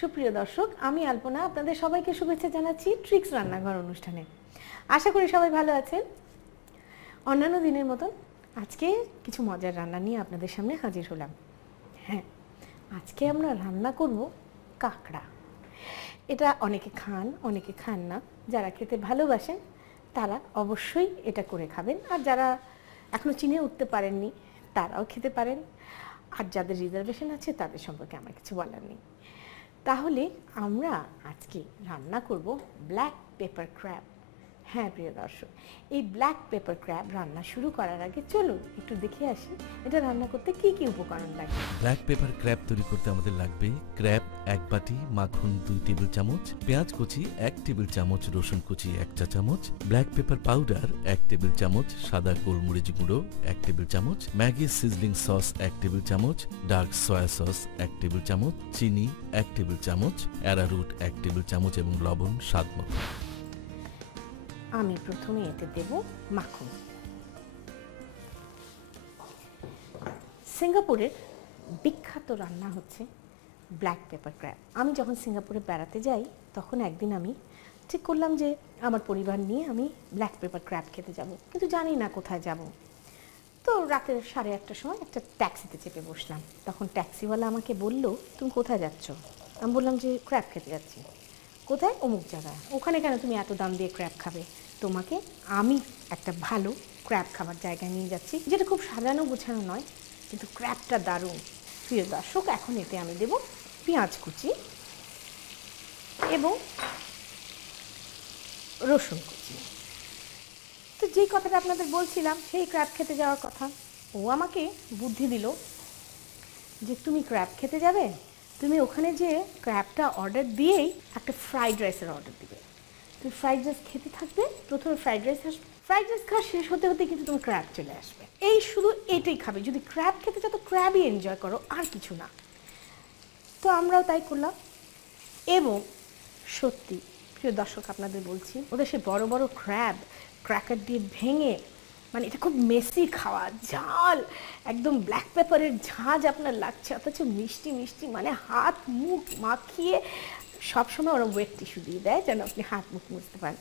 সুপ্রিয় দর্শক, আমি আলপনা আপনাদের সবাইকে শুভেচ্ছা জানাচ্ছি ট্রিক্স রান্নাঘর অনুষ্ঠানে। আশা করি সবাই ভালো আছেন। অন্যান্য দিনের মতন আজকে কিছু মজার রান্না নিয়ে আপনাদের সামনে হাজির হলাম। হ্যাঁ, আজকে আমরা রান্না করব কাঁকড়া। এটা অনেকে খান, অনেকে খান না। যারা খেতে ভালোবাসেন তারা অবশ্যই এটা করে খাবেন, আর যারা এখনো চিনে উঠতে পারেননি তারাও খেতে পারেন। আর যাদের রিজার্ভেশন আছে তাদের সম্পর্কে আমার কিছু বলার নেই। তাহলে আমরা আজকে রান্না করব ব্ল্যাক পেপার ক্র্যাব। হ্যাঁ প্রিয় দর্শক, এই ব্ল্যাক পেপার ক্র্যাব রান্না শুরু করার আগে চলুন একটু দেখে আসি এটা রান্না করতে কি কি উপকরণ লাগবে। ব্ল্যাক পেপার ক্র্যাব তৈরি করতে আমাদের লাগবে ক্র্যাব 1 বাটি, মাখন 2 টেবিল চামচ, পেঁয়াজ কুচি 1 টেবিল চামচ, রসুন কুচি 1 চা চামচ, ব্ল্যাক পেপার পাউডার 1 টেবিল চামচ, সাদা গোলমরিচ গুঁড়ো 1 টেবিল চামচ, ম্যাগি সিজলিং সস 1 টেবিল চামচ, ডার্ক সয়া সস 1 টেবিল চামচ, চিনি 1 টেবিল চামচ, অ্যারারুট 1 টেবিল চামচ এবং লবণ স্বাদ মতো। আমি প্রথমে এতে দেব মাখন। সিঙ্গাপুরের বিখ্যাত রান্না হচ্ছে ব্ল্যাক পেপার ক্র্যাব। আমি যখন সিঙ্গাপুরে বেড়াতে যাই তখন একদিন আমি ঠিক করলাম যে আমার পরিবার নিয়ে আমি ব্ল্যাক পেপার ক্র্যাব খেতে যাব, কিন্তু জানি না কোথায় যাব। তো রাতের 1:30টার সময় একটা ট্যাক্সিতে চেপে বসলাম। তখন ট্যাক্সিওয়ালা আমাকে বলল, তুমি কোথায় যাচ্ছ? আমি বললাম যে ক্র্যাব খেতে যাচ্ছি। কোথায়? অমুক জায়গায়। ওখানে কেন তুমি এত দাম দিয়ে ক্র্যাব খাবে? তোমাকে আমি একটা ভালো ক্র্যাব খাবার জায়গায় নিয়ে যাচ্ছি, যেটা খুব সাজানো গোছানো নয়, কিন্তু ক্র্যাবটা দারুণ। প্রিয় দর্শক, এখন এতে আমি দেব পেঁয়াজ কুচি এবং রসুন কুচি। তো যেই কথাটা আপনাদের বলছিলাম, সেই ক্র্যাব খেতে যাওয়ার কথা, ও আমাকে বুদ্ধি দিল যে তুমি ক্র্যাব খেতে যাবে, তুমি ওখানে যে ক্র্যাবটা অর্ডার দিয়েই একটা ফ্রাইড রাইসের অর্ডার দিবে। তুমি ফ্রাইড রাইস খেতে থাকবে, প্রথমে ফ্রাইড রাইস আসবে, ফ্রাইড রাইস খাওয়া শেষ হতে হতে কিন্তু তুমি ক্র্যাব চলে আসবে। এই শুধু এটাই খাবে। যদি ক্র্যাব খেতে চাও তো ক্র্যাবই এনজয় করো, আর কিছু না। তো আমরাও তাই করলাম। এবং সত্যি প্রিয় দর্শক, আপনাদের বলছি, ওদের সে বড় বড় ক্র্যাব ক্র্যাকার দিয়ে ভেঙে, মানে এটা খুব মেসি খাওয়া, ঝাল, একদম ব্ল্যাক পেপারের ঝাঁজ আপনার লাগছে, অথচ মিষ্টি মিষ্টি, মানে হাত মুখ মাখিয়ে সবসময় ওরা ওয়েট টিস্যু দিয়ে দেয় যেন আপনি হাত মুখ মুছতে পারেন।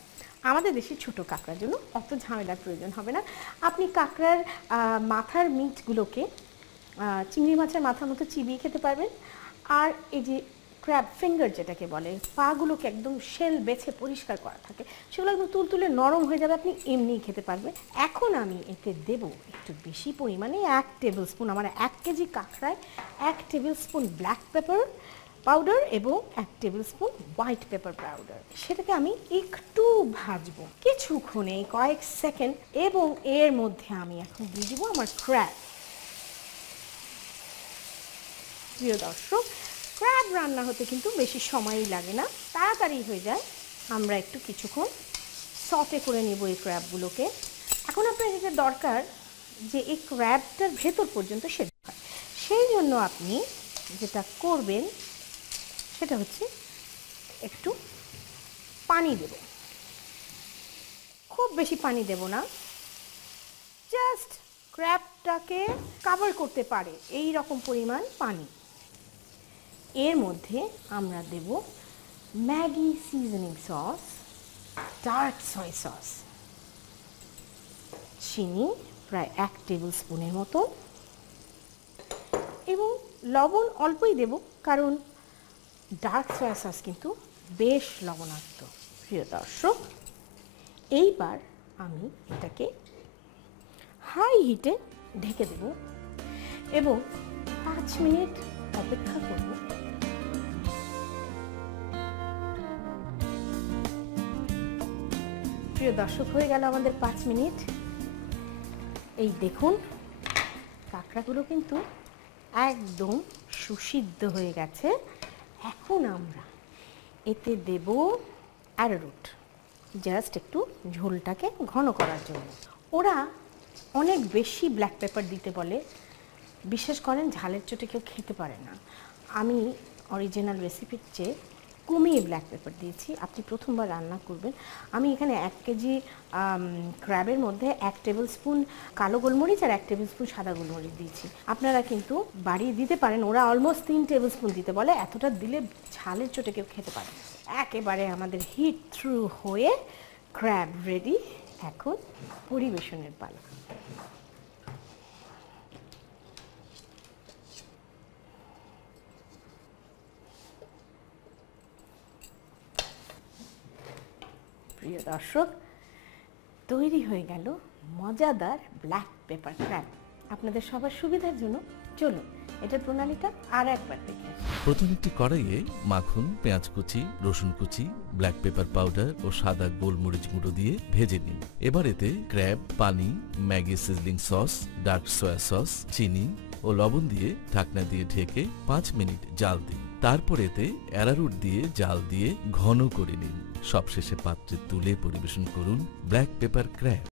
আমাদের দেশে ছোটো কাঁকড়ার জন্য অত ঝামেলার প্রয়োজন হবে না। আপনি কাঁকড়ার মাথার মিটগুলোকে চিংড়ি মাছের মাথার মতো চিবিয়ে খেতে পারবেন। আর এই যে ক্র্যাব ফিঙ্গার যেটাকে বলে, পাগুলোকে একদম শেল বেছে পরিষ্কার করা থাকে, সেগুলো একদম তুলতুলে নরম হয়ে যাবে, আপনি এমনিই খেতে পারবেন। এখন আমি এতে দেব একটু বেশি পরিমাণে 1 টেবিল স্পুন, আমার 1 কেজি কাঁকড়ায় 1 tablespoon black pepper powder এবং 1 tablespoon white pepper powder. সেটাকে আমি একটু ভাজবো কিছুক্ষণে, কয়েক সেকেন্ড, এবং এর মধ্যে আমি এখন দিয়ে দিব আমার ক্র্যাব। প্রিয় দর্শক, ক্র্যাব রান্না হতে কিন্তু বেশি সময়ই লাগে না, তাড়াতাড়ি হয়ে যায়। আমরা একটু কিছুক্ষণ সটে করে নেব এই ক্র্যাবগুলোকে। এখন আপনার যেটা দরকার যে এই ক্র্যাবটার ভেতর পর্যন্ত সেদ্ধ হয়, সেই জন্য আপনি যেটা করবেন সেটা হচ্ছে একটু পানি দেব। খুব বেশি পানি দেব না, জাস্ট ক্র্যাবটাকে কভার করতে পারে এই রকম পরিমাণ পানি। এর মধ্যে আমরা দেব Maggi seasoning sauce, dark soya sauce, চিনি প্রায় 1 টেবিল স্পুনের মতো, এবং লবণ অল্পই দেব, কারণ ডার্ক সয়া সস কিন্তু বেশ লবণাক্ত। প্রিয় দর্শক, এইবার আমি এটাকে হাই হিটে ঢেকে দেব এবং 5 মিনিট অপেক্ষা করব। প্রিয় দর্শক, হয়ে গেল আমাদের 5 মিনিট। এই দেখুন, কাঁকড়াগুলো কিন্তু একদম সুসিদ্ধ হয়ে গেছে। এখন আমরা এতে দেব অ্যারারুট, জাস্ট একটু ঝোলটাকে ঘন করার জন্য। ওরা অনেক বেশি ব্ল্যাক পেপার দিতে বলে, বিশ্বাস করেন ঝালের চোটে কেউ খেতে পারে না। আমি অরিজিনাল রেসিপির চেয়ে কমিয়ে ব্ল্যাক পেপার দিয়েছি। আপনি প্রথমবার রান্না করবেন। আমি এখানে 1 কেজি ক্র্যাবের মধ্যে 1 টেবিল স্পুন কালো গোলমরিচ আর 1 টেবিল স্পুন সাদা গোলমরিচ দিয়েছি। আপনারা কিন্তু বাড়িয়ে দিতে পারেন, ওরা অলমোস্ট 3 টেবিল স্পুন দিতে বলে, এতটা দিলে ঝালের চোটে কেউ খেতে পারে। একেবারে আমাদের হিট থ্রু হয়ে ক্র্যাব রেডি। এখন পরিবেশনের পালা। প্রিয় দর্শক, তৈরি হয়ে গেল মজাদার ব্ল্যাক পেপার ক্র্যাব। আপনাদের সবার সুবিধার জন্য চলুন এটার প্রণালীটা আর একবার দেখে আসি। প্রথম একটি কড়াইয়ে মাখন, পেঁয়াজ কুচি, রসুন কুচি, ব্ল্যাক পেপার পাউডার ও সাদা গোলমরিচ গুঁড়ো দিয়ে ভেজে নিন। এবার এতে ক্র্যাব, পানি, Maggi sizzling sauce, dark soya sauce, চিনি ও লবণ দিয়ে ঢাকনা দিয়ে ঢেকে 5 মিনিট জাল দিন। তারপর এতে অ্যারারুট দিয়ে জাল দিয়ে ঘন করে নিন। সবশেষে পাত্রে তুলে পরিবেশন করুন ব্ল্যাক পেপার ক্র্যাব।